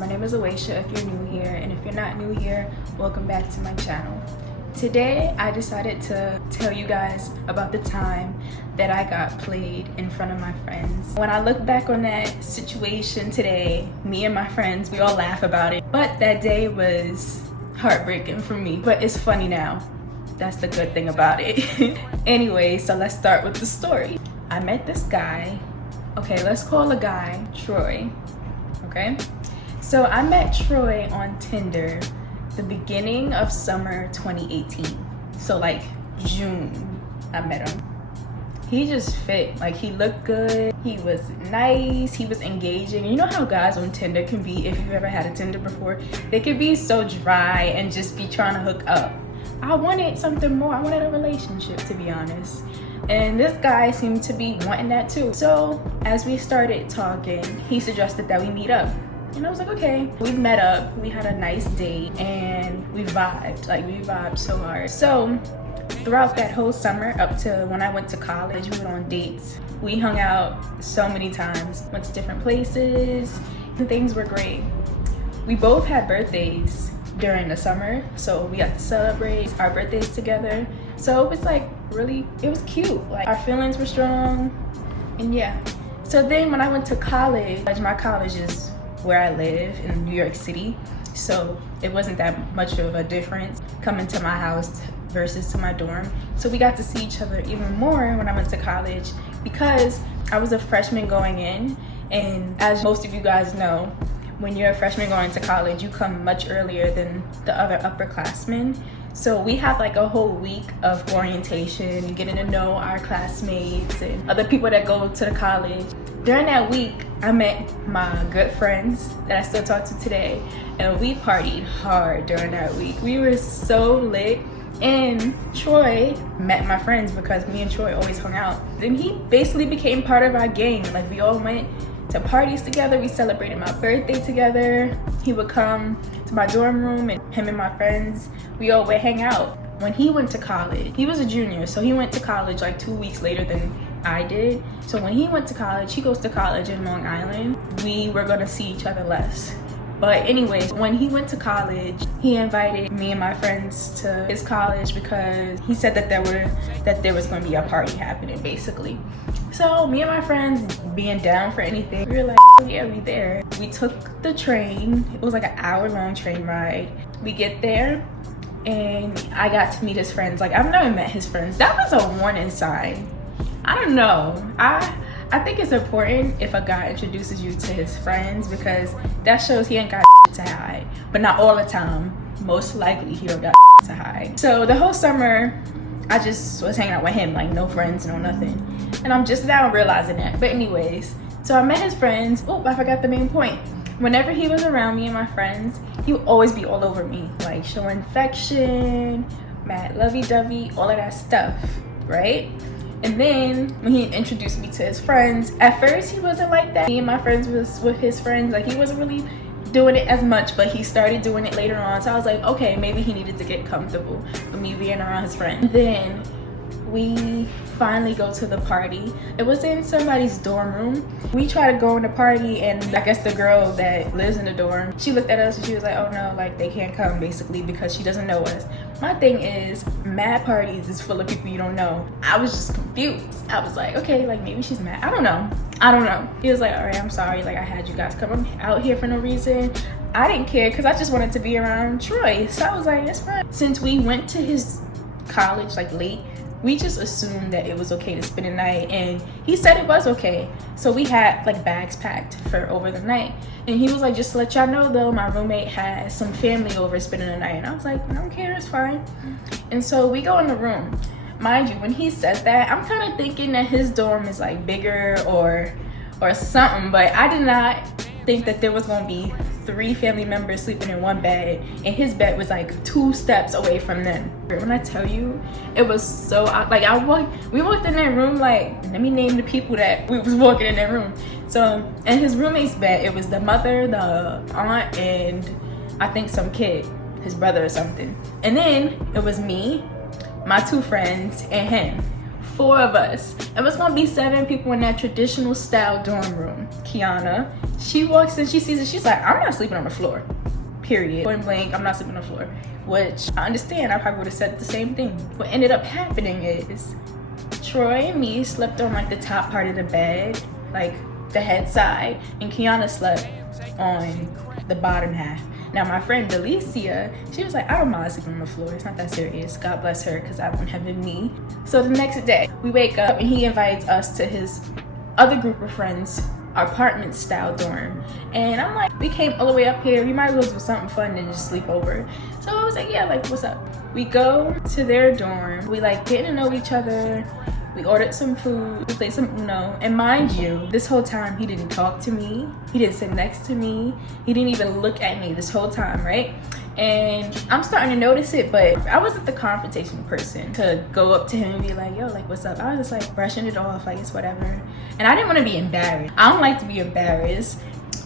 my name is Aisha if you're new here, and if you're not new here, welcome back to my channel. Today I decided to tell you guys about the time that I got played in front of my friends. When I look back on that situation today, me and my friends, we all laugh about it, but that day was heartbreaking for me, but it's funny now. That's the good thing about it. Anyway, so let's start with the story. I met this guy. Okay, let's call the guy Troy. Okay, so I met Troy on Tinder the beginning of summer 2018. So like June, I met him. He just fit, like he looked good, he was nice, he was engaging. You know how guys on Tinder can be, if you've ever had a Tinder before, they could be so dry and just be trying to hook up. I wanted something more, I wanted a relationship, to be honest. And this guy seemed to be wanting that too. So as we started talking, he suggested that we meet up. And I was like, okay. We met up, we had a nice date, and we vibed so hard. So throughout that whole summer, up to when I went to college, we went on dates. We hung out so many times, went to different places, and things were great. We both had birthdays during the summer, so we got to celebrate our birthdays together. So it was like really, it was cute. Like our feelings were strong, and yeah. So then when I went to college, my college is where I live in New York City, so it wasn't that much of a difference coming to my house versus to my dorm. So we got to see each other even more when I went to college, because I was a freshman going in, and as most of you guys know, when you're a freshman going to college, you come much earlier than the other upperclassmen. So we had like a whole week of orientation, getting to know our classmates and other people that go to the college. During that week, I met my good friends that I still talk to today, and we partied hard during that week. We were so lit, and Troy met my friends because me and Troy always hung out. Then he basically became part of our gang. Like we all went to parties together, we celebrated my birthday together. He would come to my dorm room, and him and my friends, we all would hang out. When he went to college, he was a junior, so he went to college like 2 weeks later than I did. So when he went to college, he goes to college in Long Island, we were gonna see each other less. But anyways, when he went to college, he invited me and my friends to his college because he said that there was going to be a party happening, basically. So me and my friends, being down for anything, we were like, oh, yeah, we there. We took the train. It was like an hour-long train ride. We get there, and I got to meet his friends. Like, I've never met his friends. That was a warning sign. I don't know. I think it's important if a guy introduces you to his friends, because that shows he ain't got to hide. But not all the time. Most likely he don't got to hide. So the whole summer, I just was hanging out with him, like no friends, no nothing. And I'm just now realizing that. But anyways, so I met his friends. Oh, I forgot the main point. Whenever he was around me and my friends, he would always be all over me, like showing affection, mad lovey-dovey, all of that stuff, right? And then when he introduced me to his friends, at first he wasn't like that. Me and my friends was with his friends, like he wasn't really doing it as much, but he started doing it later on. So I was like, okay, maybe he needed to get comfortable with me being around his friends. And then we finally go to the party. It was in somebody's dorm room. We tried to go in the party, and I guess the girl that lives in the dorm, she looked at us and she was like, oh no, like they can't come, basically, because she doesn't know us. My thing is, mad parties is full of people you don't know. I was just confused. I was like, okay, like maybe she's mad. I don't know. He was like, all right, I'm sorry, like I had you guys come out here for no reason. I didn't care because I just wanted to be around Troy. So I was like, it's fine. Since we went to his college like late, we just assumed that it was okay to spend the night, and he said it was okay. So we had like bags packed for over the night, and he was like, just to let y'all know though, my roommate has some family over spending the night. And I was like, I don't care, it's fine. And so we go in the room. Mind you, when he said that, I'm kind of thinking that his dorm is like bigger or something, but I did not think that there was gonna be 3 family members sleeping in one bed, and his bed was like 2 steps away from them. When I tell you, it was so like we walked in that room, like let me name the people that we was walking in that room. So in his roommate's bed, it was the mother, the aunt, and I think some kid, his brother or something. And then it was me, my 2 friends, and him. 4 of us. It was gonna be 7 people in that traditional style dorm room. Kiana, She walks in, she sees it, she's like, I'm not sleeping on the floor. Period. Point blank, I'm not sleeping on the floor. Which I understand, I probably would have said the same thing. What ended up happening is Troy and me slept on like the top part of the bed, like the head side, and Kiana slept on the bottom half. Now my friend Delicia, she was like, I don't mind sleeping on the floor, it's not that serious. God bless her, because I don't have a knee. So the next day, we wake up and he invites us to his other group of friends, apartment style dorm. And I'm like, we came all the way up here, we might as well do something fun than just sleep over. So I was like, yeah, like, what's up? We go to their dorm, we like getting to know each other. We ordered some food, we played some Uno, and mind you, this whole time he didn't talk to me, he didn't sit next to me, he didn't even look at me this whole time, right? And I'm starting to notice it, but I wasn't the confrontation person to go up to him and be like, yo, like, what's up? I was just like brushing it off, like, it's whatever. And I didn't want to be embarrassed. I don't like to be embarrassed.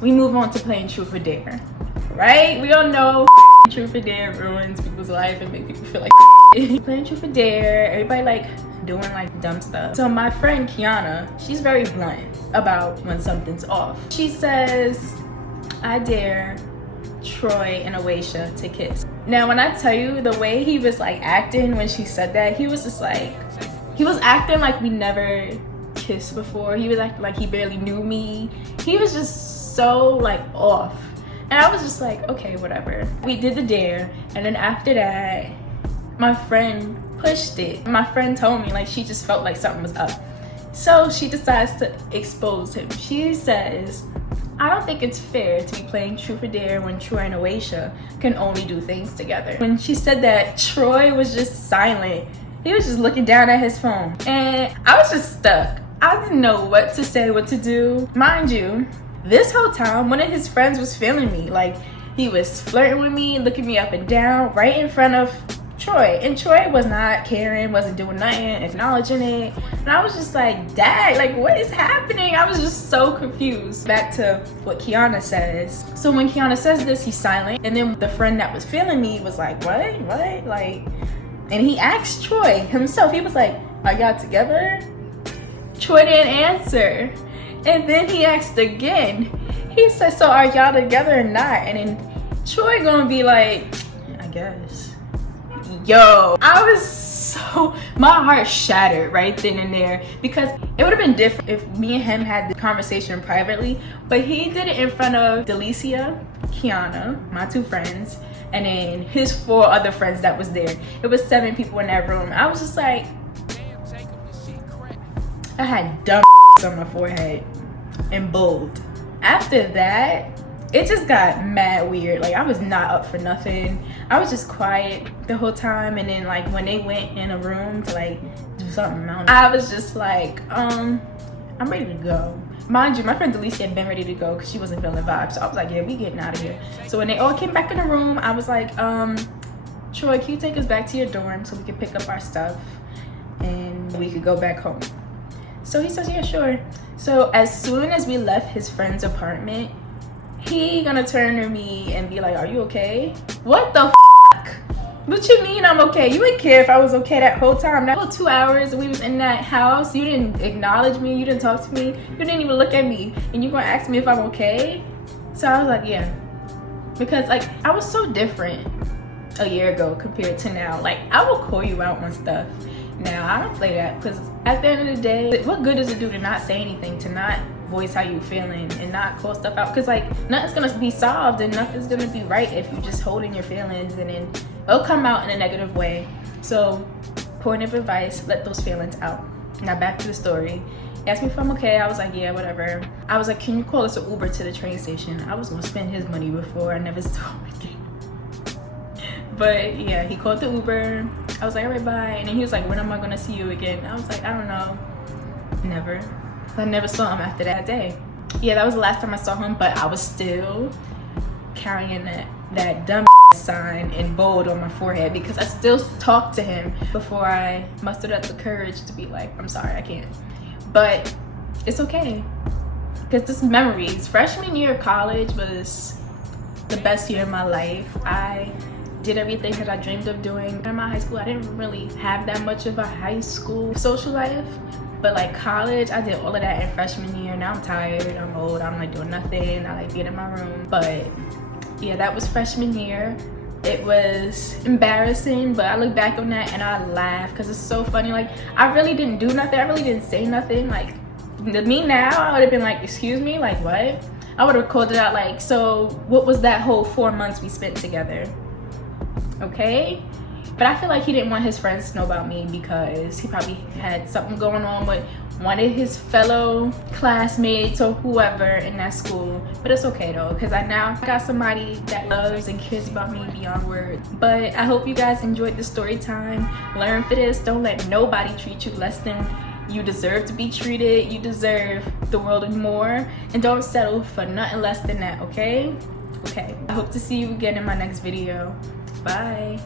We move on to playing Truth or Dare, right? We all know Truth or Dare ruins people's life and make people feel like playing Truth or Dare, everybody like doing like dumb stuff. So my friend Kiana, she's very blunt about when something's off. She says, I dare Troy and Awasia to kiss. Now when I tell you the way he was like acting when she said that, he was just like, he was acting like we never kissed before. He was acting like he barely knew me. He was just so like off. And I was just like, okay, whatever. We did the dare, and then after that, my friend pushed it. My friend told me like she just felt like something was up. So she decides to expose him. She says, I don't think it's fair to be playing Truth or Dare when Troy and Awasia can only do things together. When she said that, Troy was just silent. He was just looking down at his phone. And I was just stuck. I didn't know what to say, what to do. Mind you, this whole time, one of his friends was feeling me. Like, he was flirting with me, looking me up and down, right in front of Troy. And Troy was not caring, wasn't doing nothing, acknowledging it. And I was just like, Dad, like, what is happening? I was just so confused. Back to what Kiana says. So when Kiana says this, he's silent. And then the friend that was feeling me was like, what? Like, and he asked Troy himself, he was like, are y'all together? Troy didn't answer. And then he asked again. He said, so are y'all together or not? And then Troy gonna be like, I guess. Yo, I was so, my heart shattered right then and there, because it would have been different if me and him had the conversation privately, but he did it in front of Delicia, Kiana, my two friends, and then his 4 other friends that was there. It was 7 people in that room. I was just like, I had dumb on my forehead in bold. After that, it just got mad weird. Like, I was not up for nothing. I was just quiet the whole time. And then like when they went in a room to like do something, I was just like, I'm ready to go. Mind you, my friend Delicia had been ready to go because she wasn't feeling the vibe. So I was like, yeah, we getting out of here. So when they all came back in the room, I was like, Troy, can you take us back to your dorm so we can pick up our stuff and we could go back home? So he says, yeah, sure. So as soon as we left his friend's apartment, he gonna turn to me and be like, are you okay? What the f***? What you mean I'm okay? You didn't care if I was okay that whole time. That whole 2 hours we was in that house, you didn't acknowledge me, you didn't talk to me, you didn't even look at me, and you gonna ask me if I'm okay? So I was like, yeah. Because like, I was so different a year ago compared to now. Like, I will call you out on stuff. Now, I don't play that, because at the end of the day, what good does it do to not say anything, to not voice how you feeling and not call stuff out? Because like, nothing's gonna be solved and nothing's gonna be right if you just holding your feelings, and then it'll come out in a negative way. So, point of advice, let those feelings out. Now back to the story. He asked me if I'm okay. I was like, yeah, whatever. I was like, can you call us an Uber to the train station? I was gonna spend his money before. I never saw him again. But yeah, he called the Uber. I was like, all right, bye. And then he was like, when am I gonna see you again? I was like, I don't know. Never. I never saw him after that day. Yeah, that was the last time I saw him, but I was still carrying that dumb sign in bold on my forehead, because I still talked to him before I mustered up the courage to be like, I'm sorry, I can't. But it's okay, because this memories. Freshman year of college was the best year of my life. I did everything that I dreamed of doing. In my high school, I didn't really have that much of a high school social life. But like college, I did all of that in freshman year. Now I'm tired, I'm old, I'm like doing nothing, I like being in my room. But yeah, that was freshman year. It was embarrassing, but I look back on that and I laugh because it's so funny. Like, I really didn't do nothing, I really didn't say nothing. Like, me now, I would have been like, excuse me, like what? I would have called it out like, so what was that whole 4 months we spent together? Okay? But I feel like he didn't want his friends to know about me because he probably had something going on with one of his fellow classmates or whoever in that school. But it's okay though, because I now got somebody that loves and cares about me beyond words. But I hope you guys enjoyed the story time. Learn for this. Don't let nobody treat you less than you deserve to be treated. You deserve the world and more. And don't settle for nothing less than that, okay? Okay. I hope to see you again in my next video. Bye.